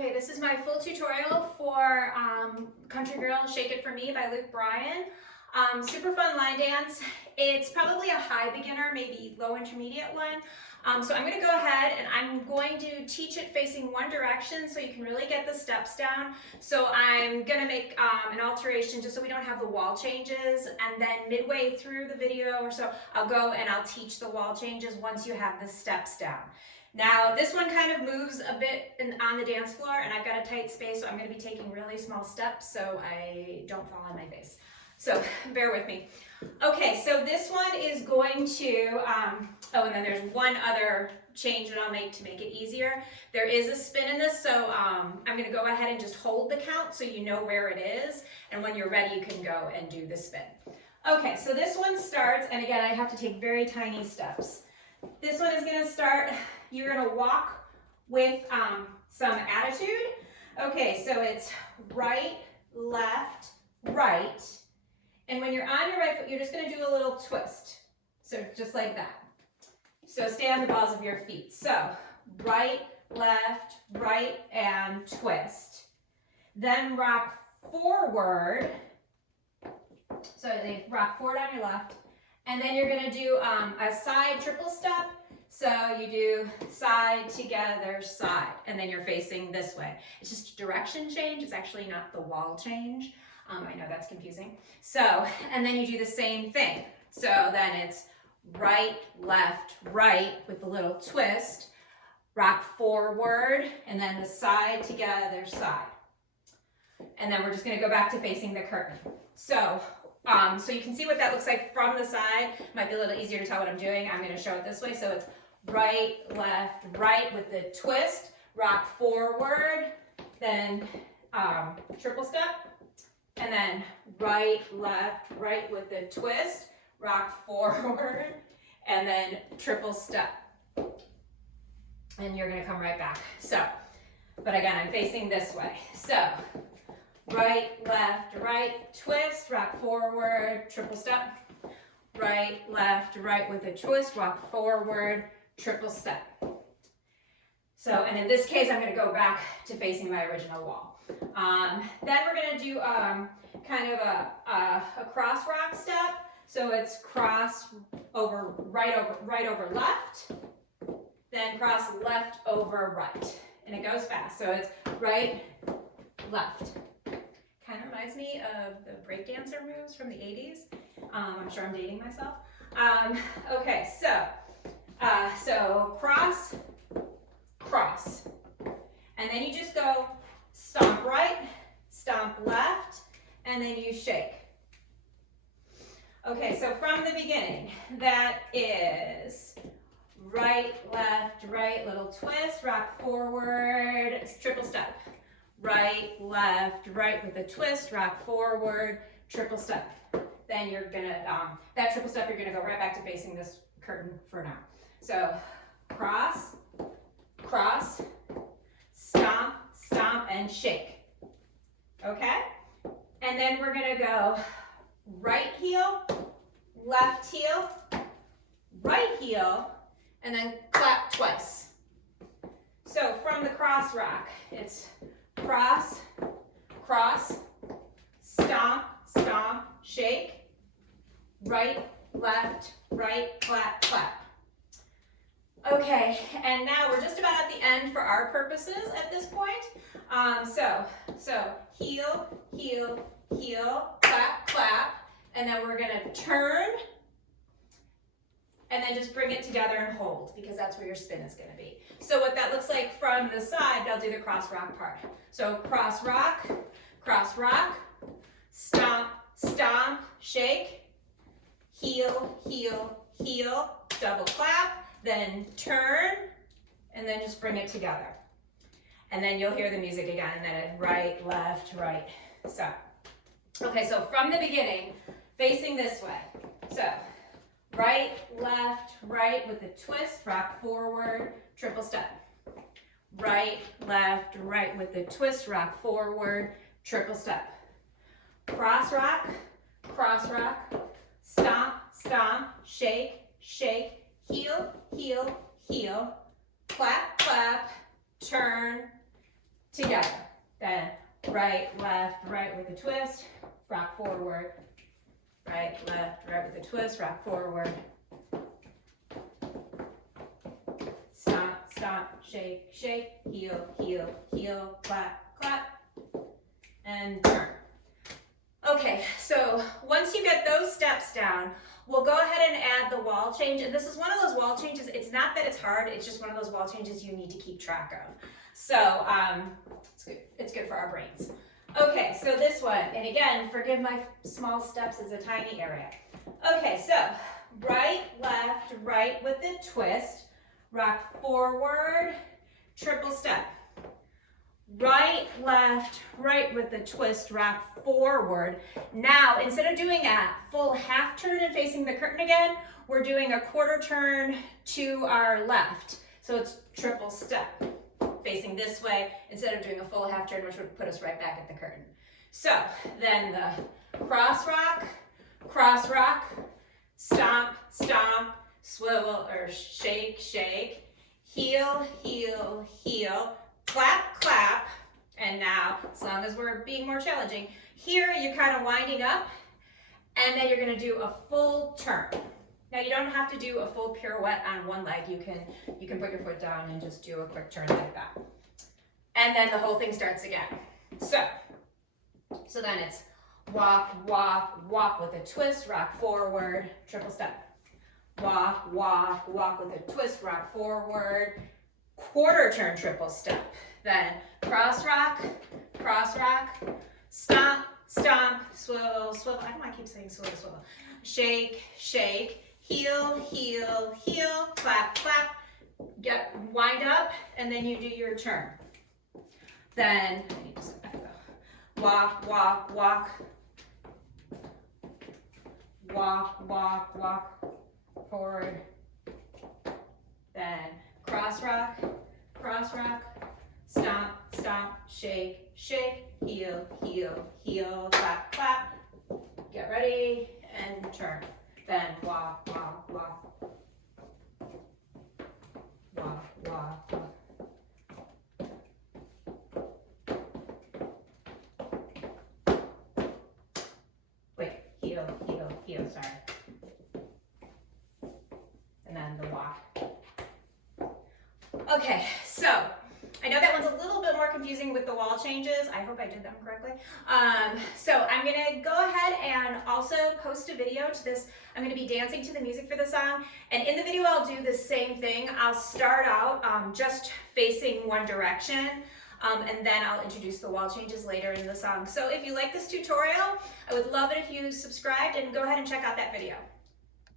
Okay, this is my full tutorial for Country Girl Shake It For Me by Luke Bryan. Super fun line dance. It's probably a high beginner, maybe low intermediate one. So I'm going to go ahead and I'm going to teach it facing one direction so you can really get the steps down. So I'm going to make an alteration just so we don't have the wall changes, and then midway through the video or so I'll go and I'll teach the wall changes once you have the steps down. Now this one kind of moves a bit on the dance floor, and I've got a tight space, so I'm going to be taking really small steps so I don't fall on my face. So bear with me. Okay, so this one is going to, oh, and then there's one other change that I'll make to make it easier. There is a spin in this, so I'm going to go ahead and just hold the count so you know where it is, and when you're ready you can go and do the spin. Okay, so this one starts, and again I have to take very tiny steps. This one is going to start, you're going to walk with some attitude. Okay, so it's right, left, right. And when you're on your right foot, you're just going to do a little twist. So just like that. So stay on the balls of your feet. So right, and twist. Then rock forward. So they rock forward on your left. And then you're going to do a side triple step. So you do side, together, side, and then you're facing this way. It's just a direction change. It's actually not the wall change. I know that's confusing. So, and then you do the same thing. So then it's right, left, right with the little twist, rock forward, and then the side, together, side. And then we're just going to go back to facing the curtain. So, so you can see what that looks like from the side. Might be a little easier to tell what I'm doing. I'm going to show it this way. So it's right, left, right with the twist, rock forward, then triple step, and then right, left, right with the twist, rock forward, and then triple step. And you're going to come right back. So, but again, I'm facing this way. So right, left, right, twist, rock forward, triple step. Right, left, right with a twist, rock forward, triple step. So, and in this case, I'm going to go back to facing my original wall. Then we're going to do kind of a cross rock step. So it's cross over, right over left, then cross left over right. And it goes fast. So it's right, left. Kind of reminds me of the breakdancer moves from the 80s. I'm sure I'm dating myself. Okay, so cross, cross. And then you just go stomp right, stomp left, and then you shake. Okay, so from the beginning, that is right, left, right, little twist, rock forward, triple step. Right, left, right with a twist, rock forward, triple step. Then you're gonna, that triple step, you're gonna go right back to facing this curtain for now. So cross, cross, stomp, stomp, and shake. Okay? And then we're gonna go right heel, left heel, right heel, and then clap twice. So from the cross rock, it's cross, cross, stomp, stomp, shake, right, left, right, clap, clap. Okay, and now we're just about at the end for our purposes at this point. So heel, heel, heel, clap, clap, and then we're gonna turn, and then just bring it together and hold, because that's where your spin is gonna be. So what that looks like from the side, I'll do the cross rock part. So cross rock, stomp, stomp, shake, heel, heel, heel, double clap, then turn, and then just bring it together. And then you'll hear the music again, and then it right, left, right. So, okay, so from the beginning, facing this way. So right, left, right with a twist, rock forward, triple step. Right, left, right with a twist, rock forward, triple step. Cross rock, stomp, stomp, shake, shake, heel, heel, heel, clap, clap, turn, together. Then right, left, right with a twist, rock forward. Right, left, right with a twist, rock forward. Stomp, stomp, shake, shake, heel, heel, heel, clap, clap, and turn. Okay, so once you get those steps down, we'll go ahead and add the wall change. And this is one of those wall changes. It's not that it's hard, it's just one of those wall changes you need to keep track of. So it's good for our brains. Okay, so this one, and again, forgive my small steps, is a tiny area. Okay, so right, left, right with the twist, rock forward, triple step. Right, left, right with the twist, rock forward. Now, instead of doing a full half turn and facing the curtain again, we're doing a quarter turn to our left. So it's triple step, facing this way, instead of doing a full half turn, which would put us right back at the curtain. So then the cross rock, stomp, stomp, swivel or shake, shake, heel, heel, heel, clap, clap, and now, as long as we're being more challenging, here you're kind of winding up, and then you're going to do a full turn. Now you don't have to do a full pirouette on one leg. You can put your foot down and just do a quick turn like that. And then the whole thing starts again. So then it's walk, walk, walk with a twist, rock forward, triple step. Walk, walk, walk with a twist, rock forward, quarter turn, triple step. Then cross rock, stomp, stomp, swivel, swivel. I don't know why I keep saying swivel, swivel. Shake, shake, heel, heel, heel, clap, clap. Get wind up, and then you do your turn. Then I need to sit back though. Walk, walk, walk. Walk, walk, walk. Forward. Then cross rock, stomp, stomp, shake, shake, heel, heel, heel, clap, clap. Get ready and turn. Then walk, walk, walk. Walk, walk, walk. Wait, heel, heel, heel, sorry. And then the walk. Okay, so I know that one's a little bit more confusing with the wall changes. I hope I did them correctly. So I'm gonna go ahead and also post a video to this. I'm gonna be dancing to the music for the song. And in the video, I'll do the same thing. I'll start out just facing one direction. And then I'll introduce the wall changes later in the song. So if you like this tutorial, I would love it if you subscribed and go ahead and check out that video.